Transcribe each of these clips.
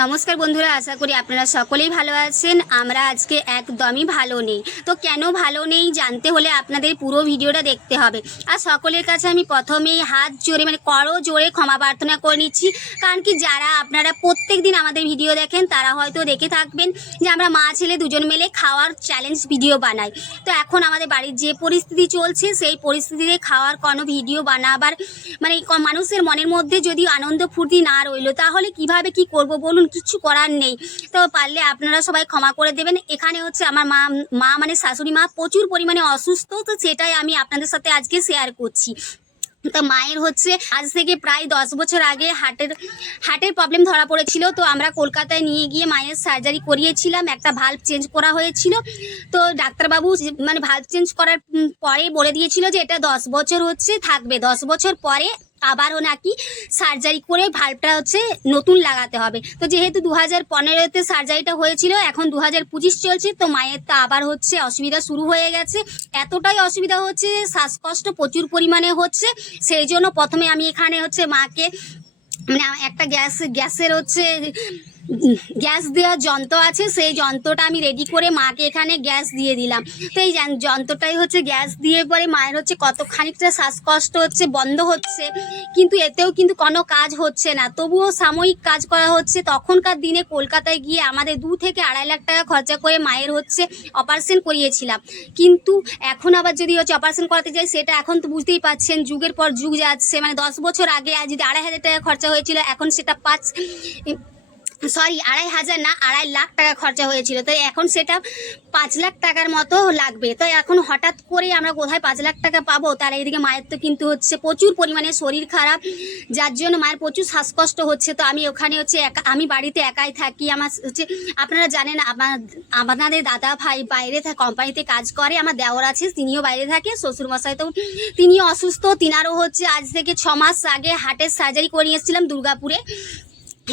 নমস্কার বন্ধুরা, আশা করি আপনারা সকলেই ভালো আছেন। আমরা আজকে একদমই ভালো নেই। তো কেন ভালো নেই জানতে হলে আপনাদের পুরো ভিডিওটা দেখতে হবে। আর সকলের কাছে আমি প্রথমেই হাত জোরে মানে করো জোরে ক্ষমা প্রার্থনা করে নিচ্ছি। কারণ কি যারা আপনারা প্রত্যেক দিন আমাদের ভিডিও দেখেন, তারা হয়তো দেখে থাকবেন যে আমরা মা ছেলে দুজন মিলে খাওয়ার চ্যালেঞ্জ ভিডিও বানাই। তো এখন আমাদের বাড়ির যে পরিস্থিতি চলছে, সেই পরিস্থিতিতে খাওয়ার কোনো ভিডিও বানাবার মানে মানুষের মনের মধ্যে যদি আনন্দ ফুর্তি না রইল, তাহলে কীভাবে কি করব বলুন? কিচ্ছু করার নেই। তো পারলে আপনারা সবাই ক্ষমা করে দেবেন। এখানে হচ্ছে আমার মা মা মানে শাশুড়ি মা প্রচুর পরিমাণে অসুস্থ। তো সেটাই আমি আপনাদের সাথে আজকে শেয়ার করছি। তো মায়ের হচ্ছে আজ থেকে প্রায় দশ বছর আগে হার্টের হার্টের প্রবলেম ধরা পড়েছিল। তো আমরা কলকাতায় নিয়ে গিয়ে মায়ের সার্জারি করিয়েছিলাম। একটা ভাল্ব চেঞ্জ করা হয়েছিল। তো ডাক্তারবাবু মানে ভাল্ব চেঞ্জ করার পরে বলে দিয়েছিল যে এটা দশ বছর হচ্ছে থাকবে। দশ বছর পরে আবারও নাকি সার্জারি করে ভাল্বটা হচ্ছে নতুন লাগাতে হবে। তো যেহেতু দু হাজার পনেরোতে সার্জারিটা হয়েছিল, এখন দু হাজার পঁচিশ চলছে, তো মায়ের তো আবার হচ্ছে অসুবিধা শুরু হয়ে গেছে। এতটাই অসুবিধা হচ্ছে যে শ্বাসকষ্ট প্রচুর পরিমাণে হচ্ছে। সেই জন্য প্রথমে আমি এখানে হচ্ছে মাকে মানে একটা গ্যাস, গ্যাসের হচ্ছে গ্যাস দেওয়ার যন্ত্র আছে, সেই যন্ত্রটা আমি রেডি করে মাকে এখানে গ্যাস দিয়ে দিলাম। তো এই যন্ত্রটাই হচ্ছে গ্যাস দিয়ে পরে মায়ের হচ্ছে কত খানিকটা শ্বাসকষ্ট হচ্ছে, বন্ধ হচ্ছে, কিন্তু এতেও কিন্তু কোনো কাজ হচ্ছে না। তবুও সাময়িক কাজ করা হচ্ছে। তখনকার দিনে কলকাতায় গিয়ে আমাদের দু থেকে আড়াই লাখ টাকা খরচা করে মায়ের হচ্ছে অপারেশন করিয়েছিলাম। কিন্তু এখন আবার যদি হচ্ছে অপারেশন করাতে যাই, সেটা এখন তো বুঝতেই পাচ্ছেন যুগের পর যুগ যাচ্ছে। মানে দশ বছর আগে যদি আড়াই হাজার টাকা খরচা হয়েছিল, এখন সেটা পাঁচ সরি, আড়াই হাজার না, আড়াই লাখ টাকা খরচা হয়েছিল। তো এখন সেটা পাঁচ লাখ টাকার মতো লাগবে। তো এখন হঠাৎ করে আমরা কোথায় পাঁচ লাখ টাকা পাবো? তার এইদিকে মায়ের তো কিন্তু হচ্ছে প্রচুর পরিমাণে শরীর খারাপ, যার জন্য মায়ের প্রচুর শ্বাসকষ্ট হচ্ছে। তো আমি ওখানে হচ্ছে একা, আমি বাড়িতে একাই থাকি। আমার হচ্ছে, আপনারা জানেন আমার আমাদের দাদা ভাই বাইরে কোম্পানিতে কাজ করে, আমার দেওর আছে, তিনিও বাইরে থাকে, শ্বশুরমশাই তো তিনিও অসুস্থ। তিনারও হচ্ছে আজ থেকে ছ মাস আগে হার্টের সার্জারি করিয়ে এসেছিলাম দুর্গাপুরে।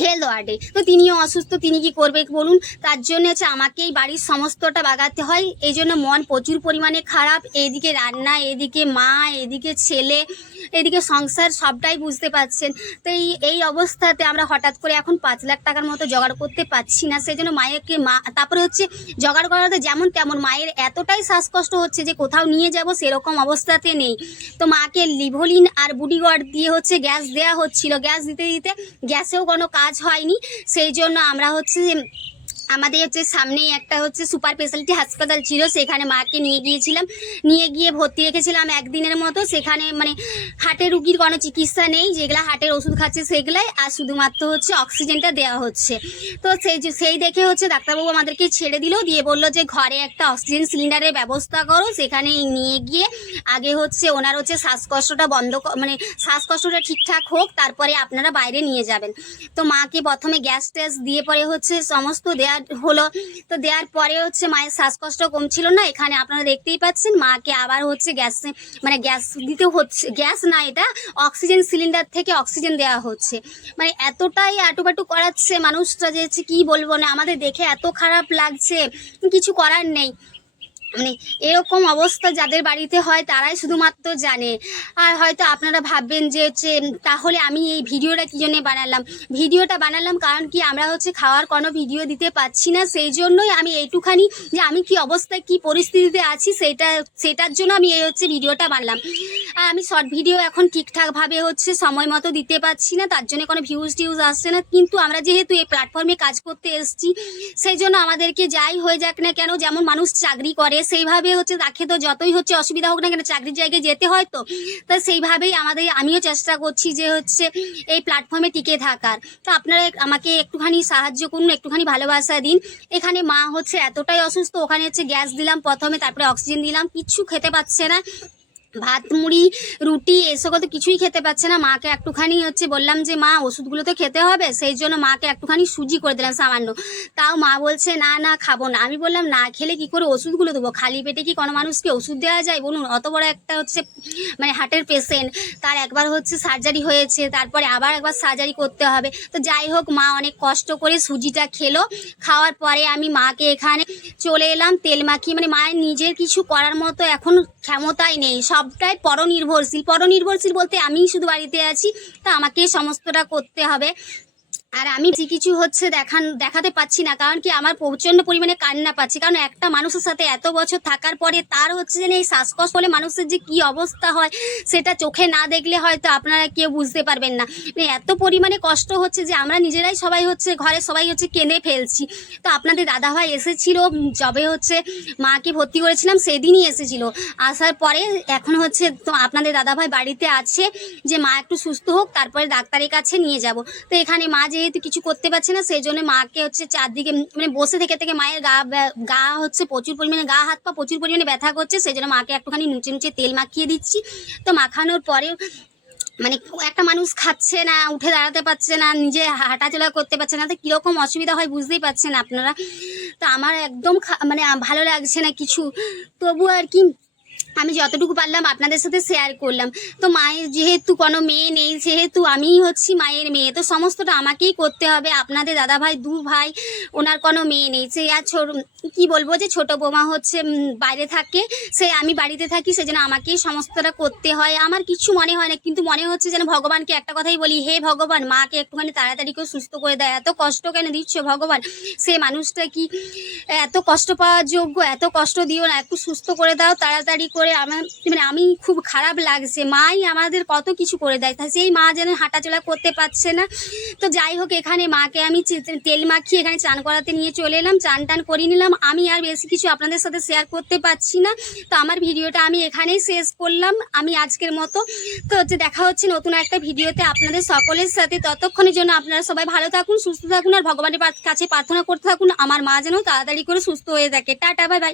হেলথ ওয়ার্ডে তো তিনিও অসুস্থ, তিনি কি করবে বলুন? তার জন্য হচ্ছে আমাকেই বাড়ির সমস্তটা বাগাতে হয়। এই জন্য মন প্রচুর পরিমাণে খারাপ। এদিকে রান্না এদিকে মা এদিকে ছেলে এদিকে সংসার, সবটাই বুঝতে পারছেন। তো এই এই অবস্থাতে আমরা হঠাৎ করে এখন পাঁচ লাখ টাকার মতো জোগাড় করতে পারছি না। সেই জন্য মায়েরকে মা, তারপরে হচ্ছে জোগাড় করাতে যেমন তেমন মায়ের এতটাই শ্বাসকষ্ট হচ্ছে যে কোথাও নিয়ে যাব সেরকম অবস্থাতে নেই। তো মাকে লিভোলিন আর বুডিগড় দিয়ে হচ্ছে গ্যাস দেওয়া হচ্ছিল। গ্যাস দিতে দিতে গ্যাসেও কোনো কাজ হয়নি। সেই জন্য আমরা হচ্ছে আমাদের হচ্ছে সামনেই একটা হচ্ছে সুপার স্পেশালিটি হাসপাতাল ছিল, সেখানে মাকে নিয়ে গিয়েছিলাম। নিয়ে গিয়ে ভর্তি রেখেছিলাম একদিনের মতো। সেখানে মানে হার্টের রুগীর কোনো চিকিৎসা নেই, যেগুলা হার্টের ওষুধ খাচ্ছে সেগুলাই, আর শুধুমাত্র হচ্ছে অক্সিজেনটা দেওয়া হচ্ছে। তো সেই সেই দেখে হচ্ছে ডাক্তারবাবু আমাদেরকে ছেড়ে দিল, দিয়ে বলল যে, ঘরে একটা অক্সিজেন সিলিন্ডারের ব্যবস্থা করো, সেখানে নিয়ে গিয়ে আগে হচ্ছে ওনার হচ্ছে শ্বাসকষ্টটা বন্ধ মানে শ্বাসকষ্টটা ঠিকঠাক হোক, তারপরে আপনারা বাইরে নিয়ে যাবেন। তো মাকে প্রথমে গ্যাস ট্যাস দিয়ে পরে হচ্ছে সমস্ত দেওয়া হলো। তো দেওয়ার পরে হচ্ছে মায়ের শ্বাসকষ্ট কমছিল না, এখানে আপনারা দেখতেই পাচ্ছেন, মাকে আবার হচ্ছে গ্যাস মানে গ্যাস দিতে হচ্ছে, গ্যাস না এটা, অক্সিজেন সিলিন্ডার থেকে অক্সিজেন দেওয়া হচ্ছে। মানে এতটাই আটুপাটু করাচ্ছে মানুষটা যে হচ্ছে কী বলব না, আমাদের দেখে এত খারাপ লাগছে, কিছু করার নেই। মানে এরকম অবস্থা যাদের বাড়িতে হয় তারাই শুধুমাত্র জানে। আর হয়তো আপনারা ভাববেন যে হচ্ছে তাহলে আমি এই ভিডিওটা কী জন্যে বানালাম? ভিডিওটা বানালাম কারণ কি আমরা হচ্ছে খাওয়ার কোনো ভিডিও দিতে পাচ্ছি না, সেই জন্যই আমি এইটুখানি যে আমি কি অবস্থায় কি পরিস্থিতিতে আছি সেটা, সেটার জন্য আমি এই হচ্ছে ভিডিওটা বানালাম। আর আমি শর্ট ভিডিও এখন ঠিকঠাকভাবে হচ্ছে সময় মতো দিতে পারছি না, তার জন্য কোনো ভিউজ টিউজ আসছে না। কিন্তু আমরা যেহেতু এই প্ল্যাটফর্মে কাজ করতে এসেছি, সেই জন্য আমাদেরকে যাই হয়ে যাক না কেন, যেমন মানুষ চাকরি করে সেইভাবে হচ্ছে, তাকে তো যতই হচ্ছে অসুবিধা হোক না কেন চাকরির জায়গায় যেতে হয় তো। তা সেইভাবেই আমাদের, আমিও চেষ্টা করছি যে হচ্ছে এই প্ল্যাটফর্মে টিকে থাকার। তো আপনারা আমাকে একটুখানি সাহায্য করুন, একটুখানি ভালোবাসা দিন। এখানে মা হচ্ছে এতটাই অসুস্থ, ওখানে হচ্ছে গ্যাস দিলাম প্রথমে, তারপরে অক্সিজেন দিলাম, কিচ্ছু খেতে পাচ্ছে না। ভাত, মুড়ি, রুটি এসব তো কিছুই খেতে পাচ্ছে না। মাকে একটুখানি হচ্ছে বললাম যে, মা ওষুধগুলো তো খেতে হবে? সেই জন্য মাকে একটুখানি সুজি করে দিলাম সামান্য। তাও মা বলছে, না না, খাব না। আমি বললাম, না খেলে কি করে ওষুধগুলো দেবো? খালি পেটে কি কোনো মানুষকে ওষুধ দেওয়া যায়? বলুন, অত বড় একটা হচ্ছে মানে হার্টের পেশেন্ট তার একবার হচ্ছে সার্জারি হয়েছে, তারপরে আবার একবার সার্জারি করতে হবে। তো যাই হোক, মা অনেক কষ্ট করে সুজিটা খেলো। খাওয়ার পরে আমি মাকে এখানে চলে এলাম তেল মাখিয়ে মানে মায়ের নিজের কিছু করার মতো এখন ক্ষমতাই নেই। সবটাই পরনির্ভরশীল। পরনির্ভরশীল বলতে আমিই শুধু বাড়িতে আছি তা আমাকে সমস্তটা করতে হবে। আর আমি কিছু হচ্ছে দেখান, দেখাতে পাচ্ছি না, কারণ কি আমার প্রচণ্ড পরিমাণে কান্না পাচ্ছি। কারণ একটা মানুষের সাথে এত বছর থাকার পরে তার হচ্ছে যে এই শ্বাসকষ্ট হলে মানুষের যে কি অবস্থা হয়, সেটা চোখে না দেখলে হয়তো আপনারা কেউ বুঝতে পারবেন না। মানে এত পরিমাণে কষ্ট হচ্ছে যে আমরা নিজেরাই সবাই হচ্ছে ঘরে সবাই হচ্ছে কেঁদে ফেলছি। তো আপনাদের দাদাভাই এসেছিল যবে হচ্ছে মাকে ভর্তি করেছিলাম, সেদিনই এসেছিল। আসার পরে এখন হচ্ছে তো আপনাদের দাদাভাই বাড়িতে আছে, যে মা একটু সুস্থ হোক, তারপরে ডাক্তারের কাছে নিয়ে যাব। তো এখানে মা যেহেতু কিছু করতে পারছে না সেই জন্য মাকে হচ্ছে চারদিকে মানে বসে থেকে থেকে মায়ের গা গা হচ্ছে প্রচুর পরিমাণে, গা, হাত, পা প্রচুর পরিমাণে ব্যথা করছে সেই জন্য মাকে একটুখানি নুচে নুচে তেল মাখিয়ে দিচ্ছি। তো মাখানোর পরে মানে একটা মানুষ খাচ্ছে না, উঠে দাঁড়াতে পারছে না, নিজে হাঁটাচলা করতে পারছে না, তো কীরকম অসুবিধা হয় বুঝতেই পারছেন আপনারা? তো আমার একদম মানে ভালো লাগছে না কিছু। তবু আর কি আমি যতটুকু পারলাম আপনাদের সাথে শেয়ার করলাম। তো মায়ের যেহেতু কোনো মেয়ে নেই, সেহেতু আমিই হচ্ছি মায়ের মেয়ে। তো সমস্তটা আমাকেই করতে হবে। আপনাদের দাদা ভাই দু ভাই ওনার কোনো মেয়ে নেই। সে আর ছোট, কী বলব যে ছোট বৌমা হচ্ছে বাইরে থাকে। সে আমি বাড়িতে থাকি, সেজন্য আমাকেই সমস্তটা করতে হয়। আমার কিছু মনে হয় না, কিন্তু মনে হচ্ছে যেন ভগবানকে একটা কথাই বলি, হে ভগবান, মাকে একটুখানি তাড়াতাড়ি করে সুস্থ করে দেয় এত কষ্ট কেন দিচ্ছ ভগবান? সে মানুষটা কি এত কষ্ট পাওয়ার যোগ্য? এত কষ্ট দিও না, একটু সুস্থ করে দাও, তাড়াতাড়ি করে আমার মানে আমি খুব খারাপ লাগছে। মাই আমাদের কত কিছু করে দেয়। তা সেই মা যেন হাঁটাচলা করতে পারছে না। তো যাই হোক, এখানে মাকে আমি তেল মাখিয়ে এখানে চান করাতে নিয়ে চলে এলাম। চান টান করিয়ে নিলাম। আমি আর বেশি কিছু আপনাদের সাথে শেয়ার করতে পারছি না। তো আমার ভিডিওটা আমি এখানেই শেষ করলাম। আমি আজকের মতো। তো হচ্ছে দেখা হচ্ছে নতুন একটা ভিডিওতে আপনাদের সকলের সাথে। ততক্ষণের জন্য আপনারা সবাই ভালো থাকুন, সুস্থ থাকুন আর ভগবানের কাছে প্রার্থনা করতে থাকুন। আমার মা যেন তাড়াতাড়ি করে সুস্থ হয়ে থাকে। Tata bye bye